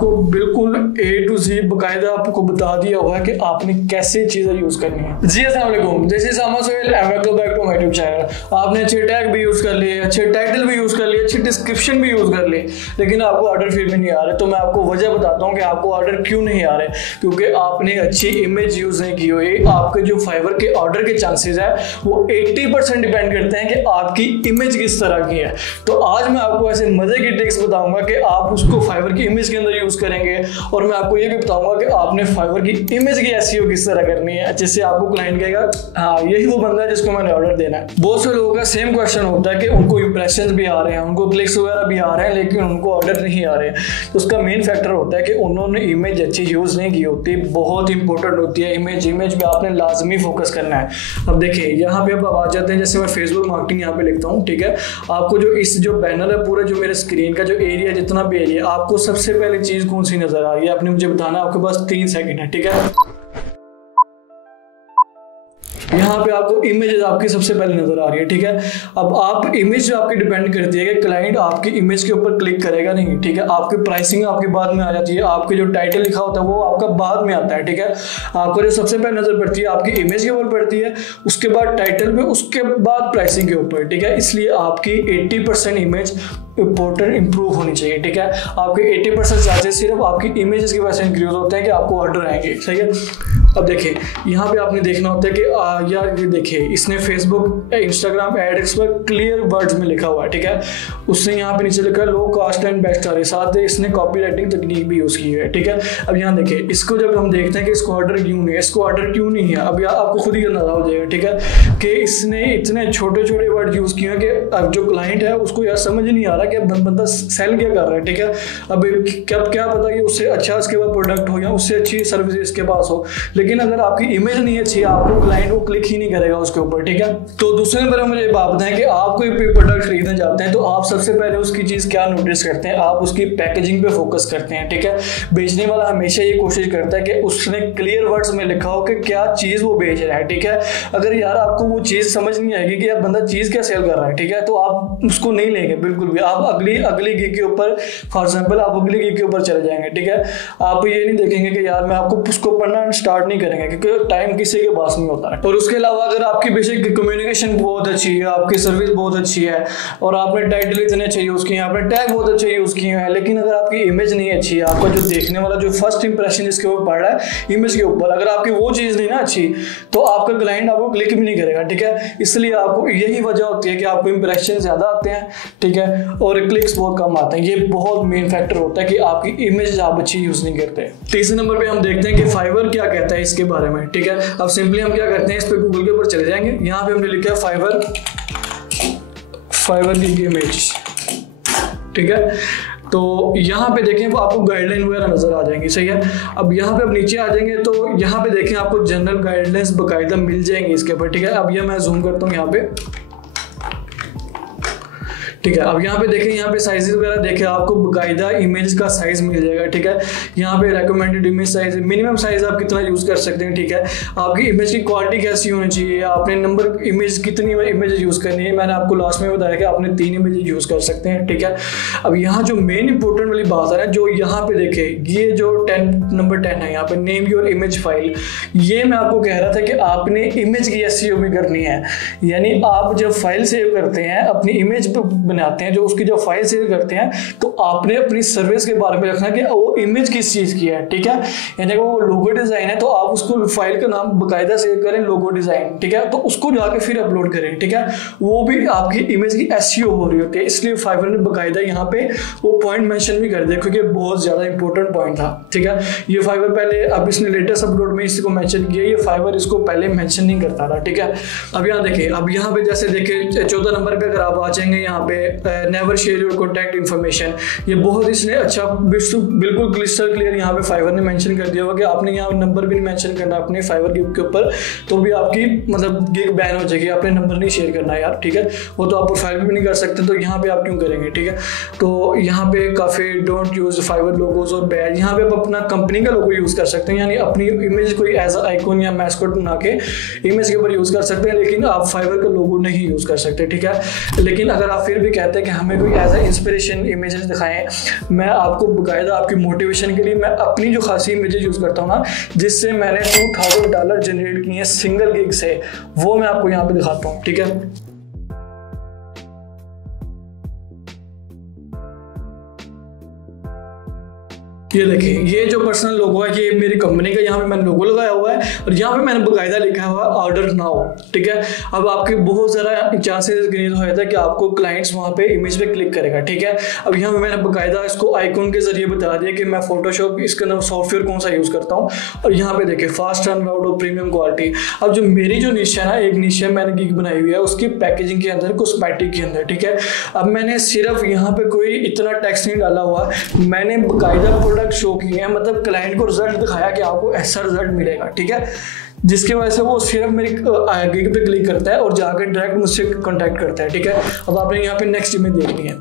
आपको बिल्कुल A to Z बाकायदा आपको बता दिया हुआ है कि आपने कैसे चीजें यूज करनी है। जी अस्सलाम वालेकुम, this is Sama Sohail and welcome back to my YouTube channel. आपने अच्छे टैग भी यूज कर लिए, अच्छे टाइटल भी यूज कर लिए, अच्छी डिस्क्रिप्शन भी यूज कर ली, लेकिन आपको ऑर्डर फिर भी नहीं आ रहे। तो मैं आपको वजह बताता हूँ कि आपको ऑर्डर क्यों नहीं आ रहे, क्योंकि आपने अच्छी इमेज यूज नहीं की हुई। आपके जो फाइवर के ऑर्डर के चांसेस है वो 80% डिपेंड करते हैं कि आपकी इमेज किस तरह की है। तो आज मैं आपको ऐसे मजे की ट्रिक्स बताऊंगा कि आप उसको फाइवर की इमेज के अंदर यूज करेंगे, और मैं आपको ये भी बताऊंगा कि आपने फाइवर की इमेज की एसईओ किस तरह करनी है, जिससे आपको क्लाइंट कहेगा हाँ यही वो बंदा है जिसको मैंने ऑर्डर देना है। बहुत से लोगों का सेम क्वेश्चन होता है कि उनको इंप्रेशंस भी आ रहे हैं, उनको क्लिक्स वगैरह भी आ रहे हैं, लेकिन उनको ऑर्डर नहीं आ रहे हैं। तो उसका मेन फैक्टर होता है कि उन्होंने इमेज अच्छी यूज नहीं की होती। बहुत इंपॉर्टेंट होती है इमेज पे आपने लाजमी फोकस करना है। अब देखिए यहाँ पे अब आ जाते हैं, जैसे मैं फेसबुक मार्केटिंग यहाँ पे लिखता हूँ, ठीक है। आपको जो इस जो बैनर है पूरा जो मेरे स्क्रीन का जो एरिया जितना भी एरिया, आपको सबसे पहले चीज कौन सी नजर आ रही है आपने मुझे बताना है। आपके पास 3 सेकंड है, ठीक है। यहाँ पे आपको इमेजेस आपकी सबसे पहले नजर आ रही है, ठीक है। अब आप इमेज आपकी डिपेंड करती है कि क्लाइंट आपकी इमेज के ऊपर क्लिक करेगा नहीं, ठीक है। आपकी प्राइसिंग आपके बाद में आ जाती है, आपके जो टाइटल लिखा होता है वो आपका बाद में आता है, ठीक है। आपको जो सबसे पहले नजर पड़ती है आपकी इमेज के ऊपर पड़ती है, उसके बाद टाइटल पे, उसके बाद प्राइसिंग के ऊपर, ठीक है। इसलिए आपकी 80% इमेज इंपॉर्टेंट इंप्रूव होनी चाहिए, ठीक है। आपके 80% चार्जेस सिर्फ आपकी इमेजेस की वजह से इंक्रीज होते हैं कि आपको ऑर्डर आएंगे, सही है। अब देखिए यहाँ पे आपने देखना होता है कि यार ये देखिए इसने फेसबुक इंस्टाग्राम एड्स पर क्लियर वर्ड्स में लिखा हुआ है, ठीक है। उसने यहाँ पे नीचे लिखा लो कॉस्ट एंड बेस्ट आ रही, साथ ही इसने कॉपी राइटिंग तकनीक भी यूज की है, ठीक है। अब यहाँ देखिए इसको जब हम देखते हैं कि इसको ऑर्डर क्यों नहीं है, इसको ऑर्डर क्यों नहीं है, अब आपको खुद ही अंदाजा हो जाएगा, ठीक है, कि इसने इतने छोटे छोटे वर्ड यूज किए हैं कि अब जो क्लाइंट है उसको यार समझ नहीं आ रहा कि बंदा सेल क्या कर रहा है, ठीक है। अब क्या पता कि उससे अच्छा उसके बाद प्रोडक्ट हो या उससे अच्छी सर्विस इसके पास हो, लेकिन अगर आपकी इमेज नहीं अच्छी, आपको क्लाइंट वो क्लिक ही नहीं करेगा उसके ऊपर, ठीक है। तो दूसरे नंबर मुझे बात बताएं कि आप कोई प्रोडक्ट खरीदने जाते हैं तो आप सबसे पहले उसकी चीज क्या नोटिस करते हैं, आप उसकी पैकेजिंग पे फोकस करते हैं, ठीक है। बेचने वाला हमेशा ये कोशिश करता है कि उसने क्लियर वर्ड्स में लिखा हो कि क्या चीज वो बेच रहा है, ठीक है। अगर यार आपको वो चीज समझ नहीं आएगी कि यार बंदा चीज क्या सेल कर रहा है, ठीक है, तो आप उसको नहीं लेंगे बिल्कुल भी। आप अगली गिग के ऊपर, फॉर एग्जाम्पल आप अगली गिग के ऊपर चले जाएंगे, ठीक है। आप ये नहीं देखेंगे कि यार मैं आपको उसको पढ़ना स्टार्ट नहीं करेंगे, क्योंकि टाइम किसी के पास नहीं होता है। और उसके अलावा अगर आपकी बेसिक कम्युनिकेशन बहुत अच्छी है, आपकी सर्विस बहुत अच्छी है, और आपने टाइटल इतने अच्छे यूज किए हैं, आपने टैग बहुत अच्छे यूज किए हैं, लेकिन अगर आपकी इमेज नहीं अच्छी है, आपका जो देखने वाला जो फर्स्ट इंप्रेशन इसके ऊपर पड़ रहा है इमेज के ऊपर, अगर आपकी वो चीज नहीं ना अच्छी, तो आपका क्लाइंट आपको क्लिक भी नहीं करेगा, ठीक है। इसलिए आपको यही वजह होती है कि आपको इंप्रेशन ज्यादा आते हैं, ठीक है, और क्लिक्स बहुत कम आते हैं। ये बहुत मेन फैक्टर होता है कि आपकी इमेज आप अच्छी यूज नहीं करते। तीसरे नंबर पे हम देखते हैं कि फाइवर क्या कहता है इसके बारे में, ठीक है। अब सिंपली हम क्या करते हैं, इस पे गूगल के ऊपर चले जाएंगे, यहाँ पे हमने लिखा है फाइवर की इमेज, ठीक है। तो यहाँ पे देखें वो आपको गाइडलाइन वगैरह नजर आ जाएंगी, सही है। अब यहाँ पे अब नीचे आ जाएंगे तो यहाँ पे देखें आपको जनरल गाइडलाइंस बकायदा मिल जाएंगी इसके ऊपर, ठीक है। अब ये मैं जूम करता हूँ यहाँ पे, ठीक है। अब यहाँ पे देखें, यहाँ पे साइजेस वगैरह देखें, आपको बाकायदा इमेज का साइज मिल जाएगा, ठीक है। यहाँ पे recommended image size, minimum size आप कितना यूज कर सकते हैं, ठीक है। आपकी इमेज की क्वालिटी कैसी होनी चाहिए, आपने नंबर इमेज कितनी इमेज यूज करनी है, मैंने आपको लास्ट में बताया कि आपने 3 इमेज यूज कर सकते हैं, ठीक है। अब यहाँ जो मेन इंपॉर्टेंट वाली बात है ना, जो यहाँ पे देखे ये जो नंबर 10 है, यहाँ पे नेम योर इमेज फाइल, ये मैं आपको कह रहा था कि आपने इमेज की एसईओ भी करनी है। यानी आप जब फाइल सेव करते हैं, अपनी इमेज बनाते हैं, जो उसकी जो फाइल सेव करते हैं, तो आपने अपनी सर्विस के बारे में रखना कि वो इमेज किस चीज की है, ठीक है। यानी वो लोगो डिजाइन है तो आप उसको फाइल का नाम बकायदा सेव करें लोगो डिजाइन, ठीक है। तो उसको जाके फिर अपलोड करें, ठीक है। वो भी आपकी इमेज की एसईओ हो रही होती है, इसलिए फाइवर ने बकायदा यहाँ पे वो पॉइंट मेंशन भी कर दिया, क्योंकि बहुत ज्यादा इंपॉर्टेंट पॉइंट था, ठीक है। ये फाइवर पहले, अब इसने लेटेस्ट अपलोड में इसको मेंशन किया, ये फाइवर इसको पहले मेंशन नहीं करता था, ठीक है। अब यहाँ देखिए, अब यहाँ पे जैसे देखिए 14 नंबर पे अगर आप आ जाएंगे, यहाँ पे never share your contact information, ये बहुत इसने अच्छा बिल्कुल क्रिस्टल क्लियर यहाँ पे फाइवर ने मेंशन कर दिया होगा कि आपने यहाँ नंबर भी नहीं मेंशन करना अपने फाइवर गिग के ऊपर, तो भी आपकी मतलब गिग बैन हो जाएगी, आपने नंबर नहीं शेयर करना यार, ठीक है। वो तो आप प्रोफाइल भी नहीं कर सकते, तो यहाँ पे आप क्यों करेंगे, ठीक है। तो यहाँ पे काफी डोंट यूज फाइवर लोगोज और बैज, यहाँ पे आप अपना कंपनी का लोगो यूज कर सकते हैं, यानी अपनी इमेज कोई एज आइकॉन या मैस्कॉट बना के इमेज के ऊपर यूज कर सकते हैं, लेकिन आप फाइवर का लोगो नहीं यूज कर सकते, ठीक है। लेकिन अगर आप फिर भी भी कहते हैं कि हमें कोई एज ए इंस्पिरेशन इमेजेस दिखाएं, मैं आपको बाकायदा आपकी मोटिवेशन के लिए मैं अपनी जो खासी इमेजेस यूज़ करता हूँ ना, जिससे मैंने $2000 जनरेट किए हैं सिंगल गिग से, वो मैं आपको यहाँ पे दिखाता हूँ। ठीक है, ये देखिए ये जो पर्सनल लोगो है ये मेरी कंपनी का, यहाँ पे मैंने लोगो लगाया हुआ है और यहाँ पे मैंने बाकायदा लिखा हुआ है ऑर्डर नाउ। ठीक है, अब आपके बहुत ज़्यादा चांसेस क्रिएट हो जाता है कि आपको क्लाइंट्स वहाँ पे इमेज पे क्लिक करेगा। ठीक है, अब यहाँ पे मैंने बाकायदा इसको आइकॉन के जरिए बता दिया कि मैं फोटोशॉप इसके अंदर सॉफ्टवेयर कौन सा यूज़ करता हूँ, और यहाँ पे देखिए फास्ट टर्नअराउंड और प्रीमियम क्वालिटी। अब जो मेरी जो निश है ना, एक निश है मैंने गिग बनाई हुई है उसकी पैकेजिंग के अंदर, कॉस्मेटिक के अंदर। ठीक है, अब मैंने सिर्फ यहाँ पे कोई इतना टैक्स नहीं डाला हुआ, मैंने बाकायदा शो किए हैं, मतलब क्लाइंट को रिजल्ट दिखाया कि आपको ऐसा रिजल्ट मिलेगा। ठीक है, जिसकी वजह से वो सिर्फ मेरी गिग पे क्लिक करता है और जाकर डायरेक्ट मुझसे कांटेक्ट करता है। ठीक है, अब आपने यहाँ पे नेक्स्ट इमेज देखनी है।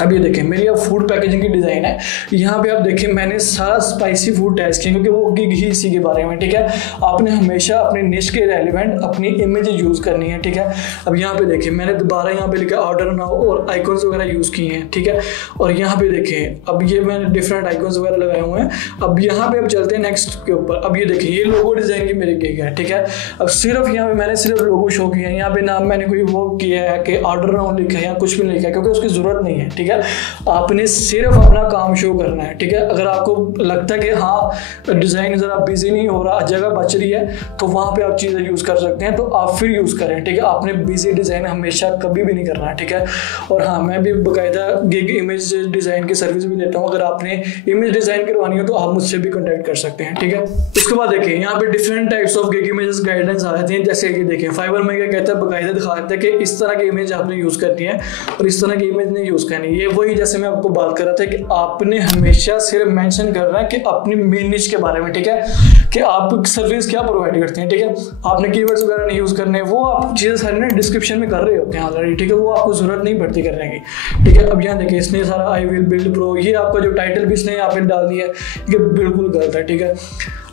अब ये देखें मेरी अब फूड पैकेजिंग की डिज़ाइन है, यहाँ पे आप देखें मैंने सारा स्पाइसी फूड टेस्ट किया क्योंकि वो गिग ही इसी के बारे में। ठीक है, आपने हमेशा अपने निश के रेलिवेंट अपनी इमेज यूज़ करनी है। ठीक है, अब यहाँ पे देखें मैंने दोबारा यहाँ पे लिखा ऑर्डर नाउ और आइकॉन्स वगैरह यूज़ किए हैं। ठीक है, और यहाँ पे देखें अब ये मैंने डिफरेंट आइकॉन्स वगैरह लगाए हुए हैं। अब यहाँ पे अब चलते हैं नेक्स्ट के ऊपर। अब ये देखें ये लोगो डिज़ाइन की मेरी गिग है। ठीक है, अब सिर्फ यहाँ पे मैंने सिर्फ लोगो शो किया है, यहाँ पे नाम मैंने कोई वो किया है कि ऑर्डर नाउ लिखा है या कुछ भी नहीं लिखा है क्योंकि उसकी ज़रूरत नहीं है। ठीक है, आपने सिर्फ अपना काम शो करना है। ठीक है, अगर आपको लगता है कि हाँ डिज़ाइन ज़रा बिजी नहीं हो रहा, जगह बच रही है, तो वहाँ पे आप चीज़ें यूज़ कर सकते हैं, तो आप फिर यूज़ करें। ठीक है, आपने बिजी डिज़ाइन हमेशा कभी भी नहीं करना है। ठीक है, और हाँ मैं भी बाकायदा गिग इमेज डिज़ाइन की सर्विस भी देता हूँ, अगर आपने इमेज डिज़ाइन करवानी हो तो आप मुझसे भी कॉन्टैक्ट कर सकते हैं। ठीक है, उसके बाद देखिए यहाँ पे different types of gig images guidance आ जाती हैं, जैसे कि देखिए फाइवर में क्या कहता है, बाकायदा दिखा देता है कि इस तरह की इमेज आपने यूज़ करनी है और इस तरह की इमेज नहीं यूज़ करनी। ये वही जैसे मैं आपको बात कर रहा था कि आपने हमेशा सिर्फ मेंशन करना है कि अपनी मेन निश के बारे में। ठीक है, कि आप सर्विस क्या प्रोवाइड करते हैं। ठीक है, आपने कीवर्ड्स वगैरह नहीं यूज़ करने, वो आप चीज़ें सारी ना डिस्क्रिप्शन में कर रहे होते हैं ऑलरेडी। ठीक है, वो आपको जरूरत नहीं पड़ती करने की। ठीक है, अब यहाँ देखिए इसने सारा आई विल बिल्ड प्रो, ये आपका जो टाइटल भी इसने यहाँ पे डाल दिया है, ये बिल्कुल गलत है। ठीक है,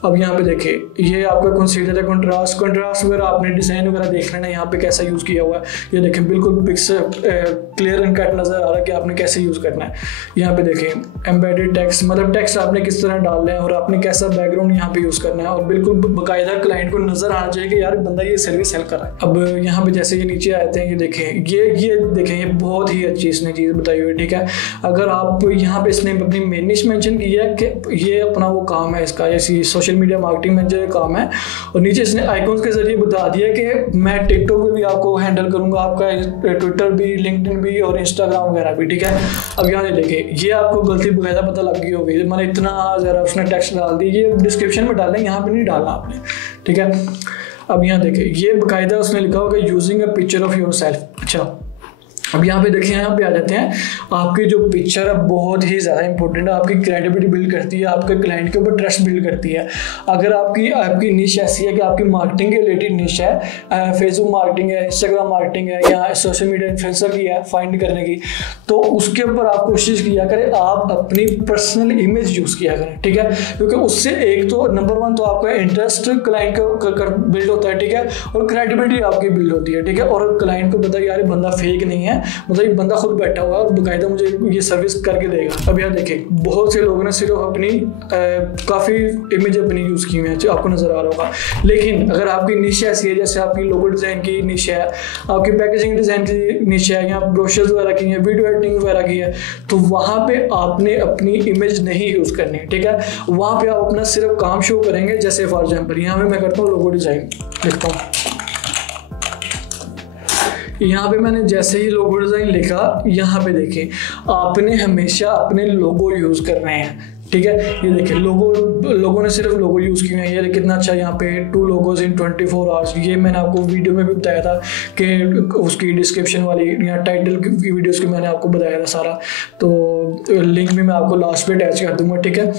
अब यहाँ पे देखिए ये आपका कंसीडर है कंट्रास्ट वगैरह, आपने डिज़ाइन वगैरह देख लेना यहाँ पे कैसा यूज़ किया हुआ है। ये देखें बिल्कुल पिक्सल क्लियर एंड कट नज़र आ रहा है कि आपने कैसे यूज़ करना है। यहाँ पे देखें एम्बेडेड टेक्स्ट, मतलब टेक्स्ट आपने किस तरह डालना है और आपने कैसा बैकग्राउंड यहाँ पे यूज़ करना है, और बिल्कुल बाकायदा क्लाइंट को नज़र आना चाहिए कि यार बंदा ये सर्विस सेल कर रहा है। अब यहाँ पे जैसे ये नीचे आते हैं, ये देखें ये देखें ये बहुत ही अच्छी इसने चीज़ बताई हुई है। ठीक है, अगर आप यहाँ पे इसने अपनी मेन निश मेंशन की है कि ये अपना वो काम है इसका, जैसे सोशल मीडिया मार्केटिंग मैनेजर का काम है, और नीचे इसने आइकॉन्स के जरिए बता दिया कि मैं टिकटॉक पे भी आपको हैंडल करूंगा, आपका ट्विटर भी, लिंक्डइन भी और इंस्टाग्राम वगैरह भी। ठीक है, अब यहाँ देखिए ये आपको गलती बकायदा पता लग गई होगी, मैंने इतना ज़रा उसने टेक्स्ट डाल दी, ये डिस्क्रिप्शन में डालना, यहाँ पे नहीं डालना आपने। ठीक है, अब यहाँ देखिए ये बकायदा उसने लिखा होगा using a picture of your self. अच्छा, अब यहाँ पे देखिए यहाँ पे आ जाते हैं, आपकी जो पिक्चर है बहुत ही ज़्यादा इंपॉर्टेंट है, आपकी क्रेडिबिलिटी बिल्ड करती है, आपके क्लाइंट के ऊपर ट्रस्ट बिल्ड करती है। अगर आपकी निश ऐसी है कि आपकी मार्केटिंग के रिलेटेड निश है, फेसबुक मार्केटिंग है, इंस्टाग्राम मार्केटिंग है या सोशल मीडिया इन्फ्लुएंसर की है फाइंड करने की, तो उसके ऊपर आप कोशिश किया करें आप अपनी पर्सनल इमेज यूज़ किया करें। ठीक है, क्योंकि उससे एक तो नंबर 1 तो आपका इंटरेस्ट क्लाइंट का बिल्ड होता है। ठीक है, और क्रेडिबिलिटी आपकी बिल्ड होती है। ठीक है, और क्लाइंट को पता है यार बंदा फेक नहीं है, मतलब ये बंदा खुद बैठा हुआ है और बाकायदा मुझे ये सर्विस करके देगा। अब यहाँ देखिए बहुत से लोगों ने सिर्फ अपनी काफ़ी इमेज अपनी यूज़ की हुई है, आपको नज़र आ रहा होगा, लेकिन अगर आपकी निश ऐसी है, जैसे आपकी लोगो डिज़ाइन की निश है, आपकी पैकेजिंग डिज़ाइन की निश है, या ब्रोशर्स वगैरह की है, वीडियो एडिटिंग वगैरह की है, तो वहाँ पे आपने अपनी इमेज नहीं यूज़ करनी है। ठीक है, वहाँ पे आप अपना सिर्फ काम शो करेंगे। जैसे फॉर एग्जाम्पल यहाँ पे मैं करता हूँ लोगो डिज़ाइन लिखता हूँ, यहाँ पे मैंने जैसे ही लोगो डिज़ाइन लिखा, यहाँ पे देखें आपने हमेशा अपने लोगो यूज़ करने हैं। ठीक है, ये देखिए लोगों ने सिर्फ लोगो यूज़ किए हैं, ये कितना अच्छा यहाँ पे 2 लोगोज इन 24 आवर्स। ये मैंने आपको वीडियो में भी बताया था कि उसकी डिस्क्रिप्शन वाली या टाइटल की वीडियोस की मैंने आपको बताया था सारा, तो लिंक भी मैं आपको लास्ट पे अटैच कर दूँगा। ठीक है,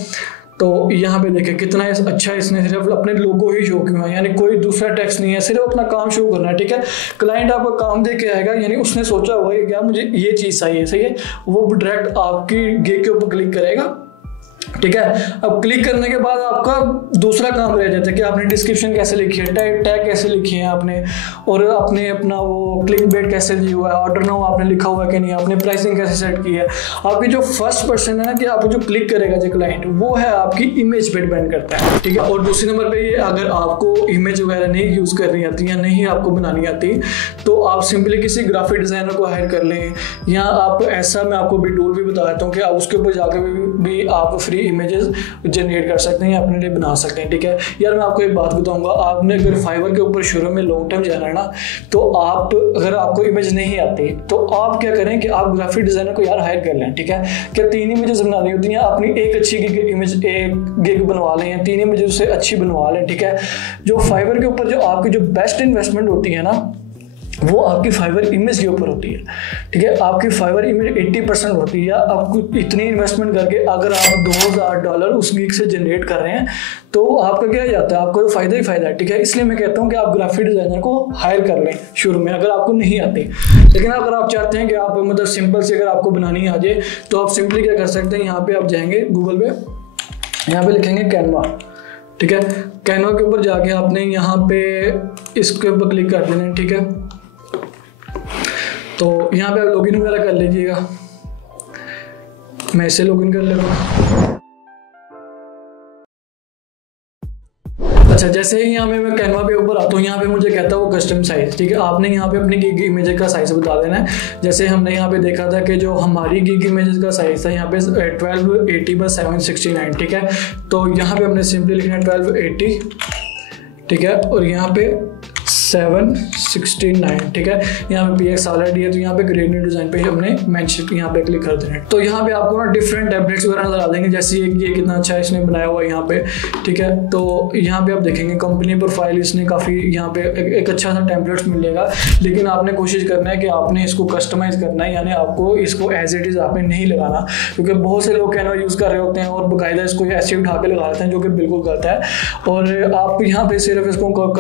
तो यहाँ पे देखें कितना अच्छा इसने सिर्फ अपने लोगो ही शो किया है, यानी कोई दूसरा टेक्स्ट नहीं है, सिर्फ अपना काम शो करना है। ठीक है, क्लाइंट आपका काम देख के आएगा, यानी उसने सोचा हुआ है क्या मुझे ये चीज़ चाहिए, सही है, वो डायरेक्ट आपकी गिग के ऊपर क्लिक करेगा ठीक है। अब क्लिक करने के बाद आपका दूसरा काम रह जाता है कि आपने डिस्क्रिप्शन कैसे लिखी है, टैग कैसे लिखी है आपने, और आपने अपना वो क्लिक बेट कैसे दिया हुआ है, ऑर्डर नाउ आपने लिखा हुआ है कि नहीं, आपने प्राइसिंग कैसे सेट की है। आपकी जो फर्स्ट पर्सन है ना कि आपको जो क्लिक करेगा जो क्लाइंट, वो है आपकी इमेज पे डिपेंड करता है, ठीक है। और दूसरे नंबर पे ये, अगर आपको इमेज वगैरह नहीं यूज़ करनी आती या नहीं आपको बनानी आती, तो आप सिंपली किसी ग्राफिक डिज़ाइनर को हायर कर लें, या आप ऐसा मैं आपको भी टूल भी बता देता हूँ कि आप उसके ऊपर जाकर भी आप फ्री इमेजेस जनरेट कर सकते हैं, अपने लिए बना सकते हैं, ठीक है। यार मैं आपको एक बात बताऊंगा, आपने अगर फाइवर के ऊपर शुरू में लॉन्ग टर्म जाना है ना, तो आप अगर आपको इमेज नहीं आती तो आप क्या करें कि आप ग्राफिक डिजाइनर को यार हायर कर लें, ठीक है। क्या 3 इमेजेस बनानी होती हैं, अपनी एक अच्छी इमेज एक गिग बनवा लें, या 3 इमेजेस से अच्छी बनवा लें, ठीक है। जो फाइवर के ऊपर जो आपकी जो बेस्ट इन्वेस्टमेंट होती है ना, वो आपकी फाइवर इमेज के ऊपर होती है, ठीक है। आपकी फाइवर इमेज 80% होती है। आपको इतनी इन्वेस्टमेंट करके अगर आप $2000 उस गिग से जनरेट कर रहे हैं, तो आपका क्या जाता है, आपको तो फायदा ही फायदा है, ठीक है। इसलिए मैं कहता हूँ कि आप ग्राफिक डिजाइनर को हायर कर लें शुरू में, अगर आपको नहीं आती। लेकिन अगर आप चाहते हैं कि आप मतलब सिंपल से अगर आपको बनानी आ जाए, तो आप सिंपली क्या कर सकते हैं, यहाँ पे आप जाएंगे गूगल पे, यहाँ पे लिखेंगे कैनवा, ठीक है। कैनवा के ऊपर जाके आपने यहाँ पे इसके ऊपर क्लिक कर देना है, ठीक है। तो यहाँ पे आप लॉगिन वगैरह कर लीजिएगा, मैं इससे लॉगिन कर लेता हूँ। अच्छा, जैसे ही यहाँ पे मैं कैनवा पे ऊपर आता हूँ, यहाँ पे मुझे कहता है वो कस्टम साइज, ठीक है। आपने यहाँ पे अपनी गिग इमेज का साइज बता देना है। जैसे हमने यहाँ पे देखा था कि जो हमारी गिग इमेज का साइज था यहाँ पे 1280x769, ठीक है। तो यहाँ पे हमने सिंपली लिखना है 1280, ठीक है, और यहाँ पे 769, ठीक है। यहाँ पे PX ऑलरेडी है, तो यहाँ पे ग्रेडियंट डिजाइन पे हमने मेंशन यहाँ पे क्लिक कर देना है। तो यहाँ पे आपको ना डिफरेंट टेम्पलेट्स वगैरह नजर आ देंगे, जैसे ये कितना अच्छा इसने बनाया हुआ है यहाँ पे, ठीक है। तो यहाँ पे आप देखेंगे कंपनी प्रोफाइल, इसने काफ़ी यहाँ पे एक अच्छा सा टेम्पलेट्स मिलेगा। लेकिन आपने कोशिश करना है कि आपने इसको कस्टमाइज करना है, यानी आपको इसको एज इट इज़ आपने नहीं लगाना, क्योंकि बहुत से लोग कैनवा यूज़ कर रहे होते हैं और बाकायदा इसको ऐसे उठा के लगा लेते हैं, जो कि बिल्कुल गलत है। और आप यहाँ पे सिर्फ इसको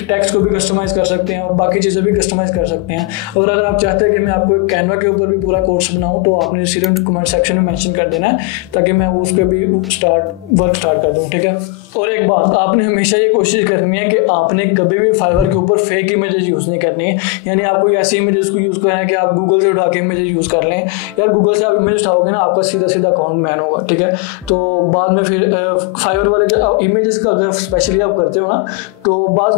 टेक्स्ट को भी कस्टमाइज कर सकते हैं और बाकी चीज़ें भी कस्टमाइज कर सकते हैं। और अगर आप चाहते हैं कि मैं आपको कैनवा के ऊपर भी पूरा कोर्स बनाऊं, तो आपने सिर्फ कमेंट सेक्शन में मेंशन कर देना है, ताकि मैं उस पर भी वर्क स्टार्ट कर दूं, ठीक है। और एक बात, आपने हमेशा ये कोशिश करनी है कि आपने कभी भी फाइवर के ऊपर फेक इमेजेस यूज़ नहीं करनी है। यानी आपको ऐसी इमेजेस को यूज़ करना है कि आप गूगल से उठा के इमेजेस यूज़ कर लें। यार गूगल से आप इमेज उठाओगे ना, आपका सीधा अकाउंट बैन होगा, ठीक है। तो बाद में फिर फाइवर वाले इमेजेस का अगर स्पेशली आप करते हो ना, तो बाज़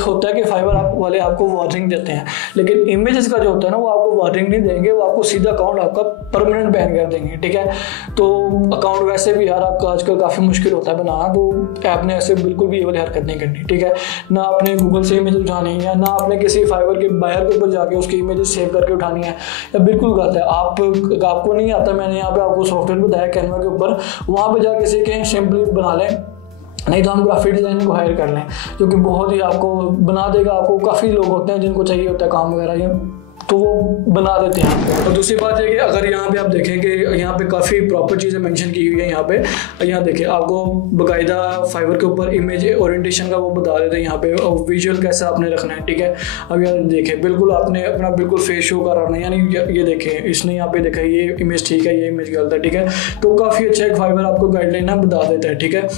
होता है कि फाइवर वाले आपको वार्निंग देते हैं, लेकिन इमेजेस का जो होता है ना, वो आपको वार्निंग नहीं देंगे, वो आपको सीधा अकाउंट आपका परमानेंट बैन कर देंगे, ठीक है। तो अकाउंट वैसे भी यार आपका आजकल काफ़ी मुश्किल होता है बनाना, तो आपने ऐसे बिल्कुल भी ये वाली हरकत नहीं करनी, ठीक है। ना आपने गूगल से इमेज उठानी है, ना आपने किसी फाइवर के बायर के ऊपर जाके उसकी इमेजेस सेव करके उठानी है, या बिल्कुल गलत है। आपको नहीं आता, मैंने यहाँ पे आपको सॉफ्टवेयर बताया कैनवा के ऊपर, वहाँ पे जाके सीखें, सिंपली बना लें। नहीं तो हम ग्राफिक डिज़ाइनर को हायर कर लें, जो कि बहुत ही आपको बना देगा। आपको काफ़ी लोग होते हैं जिनको चाहिए होता है काम वगैरह, ये तो वो बना देते हैं। और दूसरी बात ये कि अगर यहाँ पे आप देखें कि यहाँ पे काफ़ी प्रॉपर चीज़ें मेंशन की हुई है। यहाँ देखिए आपको बाकायदा फाइवर के ऊपर इमेज ओरिएंटेशन का वो बता देते हैं यहाँ पे, और विजुअल कैसा आपने रखना है, ठीक है। अब यार देखें, बिल्कुल आपने अपना बिल्कुल फेस शो कराना है, यानी ये देखें, इसने यहाँ पे देखा ये इमेज ठीक है, ये इमेज गलत है, ठीक है। तो काफ़ी अच्छा एक फाइवर आपको गाइडलाइन ना बता देता है, ठीक है।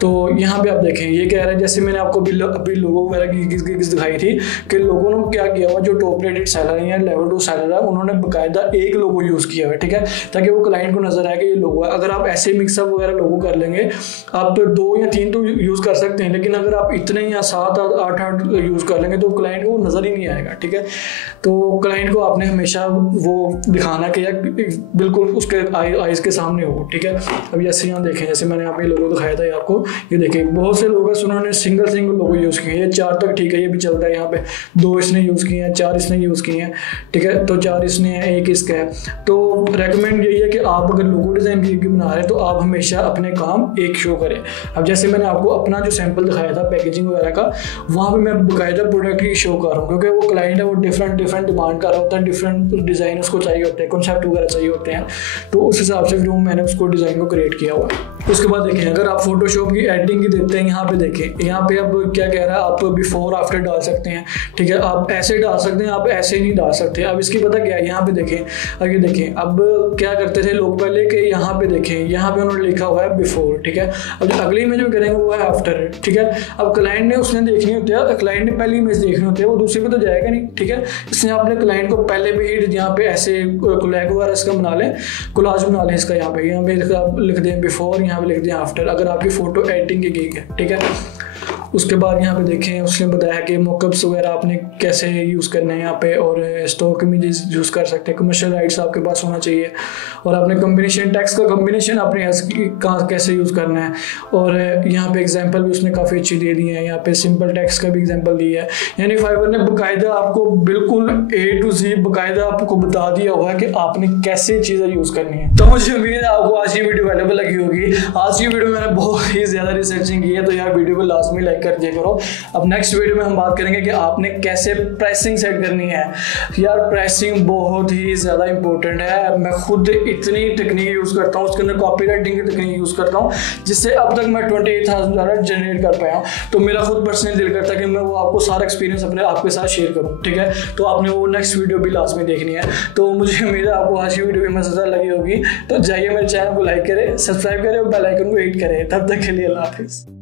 तो यहाँ पे आप देखें, ये कह रहा है, जैसे मैंने आपको अभी लोगों वगैरह की दिखाई थी कि लोगों ने क्या किया हुआ, जो टॉप रेटेड सेलर है, लेवल 2 सेलर है, उन्होंने बाकायदा एक लोगो यूज़ किया हुआ है, ठीक है, ताकि वो क्लाइंट को नजर आए कि ये लोगो है। अगर आप ऐसे मिक्सअप वगैरह लोगो कर लेंगे, आप 2 या 3 तो यूज़ कर सकते हैं, लेकिन अगर आप इतने या 7-8 यूज़ कर लेंगे तो क्लाइंट को नज़र ही नहीं आएगा, ठीक है। तो क्लाइंट को आपने हमेशा वो दिखाना कि बिल्कुल उसके आइज़ के सामने हो, ठीक है। अब जैसे यहाँ देखें, जैसे मैंने यहाँ पे लोगो दिखाया था आपको, ये देखें, बहुत से लोग हैं उन्होंने सिंगल लोगो यूज़ किए हैं। ये 4 तक ठीक है, ये भी चलता है। यहाँ पे 2 इसने यूज़ किए हैं, 4 इसने यूज़ किए हैं, ठीक है। तो 4 इसने है, 1 इसका है। तो रेकमेंड यही है कि आप अगर लोगो डिज़ाइन की बना रहे हैं, तो आप हमेशा अपने काम एक शो करें। अब जैसे मैंने आपको अपना जो सैंपल दिखाया था पैकेजिंग वगैरह का, वहाँ पे मैं बाकायदा प्रोडक्ट की शो कर रहा हूँ, क्योंकि वो क्लाइंट है, वो डिफरेंट डिमांड कर रहा होता है, डिफरेंट डिज़ाइन उसको चाहिए होते हैं, कॉन्सेप्ट वगैरह चाहिए होते हैं। तो उस हिसाब से फिर मैंने उसको डिज़ाइन को क्रिएट किया हुआ है। उसके बाद देखें, अगर आप फोटोशॉप की एडिटिंग की देते हैं, यहाँ पे देखें, यहाँ पे अब क्या कह रहा है, आप बिफोर आफ्टर डाल सकते हैं, ठीक है। आप ऐसे डाल सकते हैं, आप ऐसे नहीं डाल सकते हैं। अब इसकी पता क्या है, यहाँ पे देखें, आगे देखें, अब क्या करते थे लोग पहले कि यहाँ पे देखें, यहाँ पे उन्होंने लिखा हुआ है बिफोर, ठीक है। अब जो अगली इमेज में करेंगे वो है आफ्टर, ठीक है। अब क्लाइंट ने उसने देखनी होती है, क्लाइंट ने पहली इमेज देखनी होती है, वो दूसरी पे तो जाएगा नहीं, ठीक है। इसलिए आपने क्लाइंट को पहले भी ही यहाँ पे ऐसे कोलैग वगैरह इसका बना लें, कोलाज बना लें इसका, यहाँ पे लिख दें बिफोर, यहाँ पे लिख दें आफ्टर, अगर आपकी फोटो एडिटिंग की गई है, ठीक है। उसके बाद यहाँ पे देखें, उसने बताया कि मॉकअप्स वगैरह आपने कैसे यूज़ करने हैं यहाँ पे, और स्टॉक इमेजेस यूज़ कर सकते हैं, कमर्शियल राइट्स आपके पास होना चाहिए, और आपने कम्बिनेशन टेक्स्ट का कम्बिनेशन आपने कहाँ कैसे यूज़ करना है। और यहाँ पे एग्जांपल भी उसने काफ़ी अच्छी दे दी है, यहाँ पे सिंपल टेक्स्ट का भी एग्जांपल दिया है। यानी फाइवर ने बाकायदा आपको बिल्कुल A to Z बाकायदा आपको बता दिया हुआ है कि आपने कैसे चीज़ें यूज़ करनी है। तो मुझे उम्मीद है आपको आज की वीडियो वैल्यूएबल लगी होगी। आज की वीडियो में मैंने बहुत ही ज़्यादा रिसर्चिंग की है, तो यार वीडियो को लाजमी लाइक कर दिया करो। अब नेक्स्ट वीडियो में हम बात करेंगे कि आपने कैसे प्राइसिंग सेट करनी है। यार प्राइसिंग बहुत ही ज़्यादा इंपॉर्टेंट है। मैं खुद इतनी टेक्निक यूज़ करता हूँ, उसके अंदर कॉपी राइटिंग की टेक्निक यूज़ करता हूँ, जिससे अब तक मैं $28,000 जनरेट कर पाया हूँ। तो मेरा खुद पर्सनली दिल करता है कि मैं वो आपको सारा एक्सपीरियंस अपने आपके साथ शेयर करूँ, ठीक है। तो आपने वो नेक्स्ट वीडियो भी लास्ट में देखनी है। तो मुझे उम्मीद है आपको आज की वीडियो भी मज़ेदार लगी होगी। तो जाइए मेरे चैनल को लाइक करें, सब्सक्राइब करें और बेल आइकन को हिट करें। तब तक के लिए अल्लाह हाफिज़।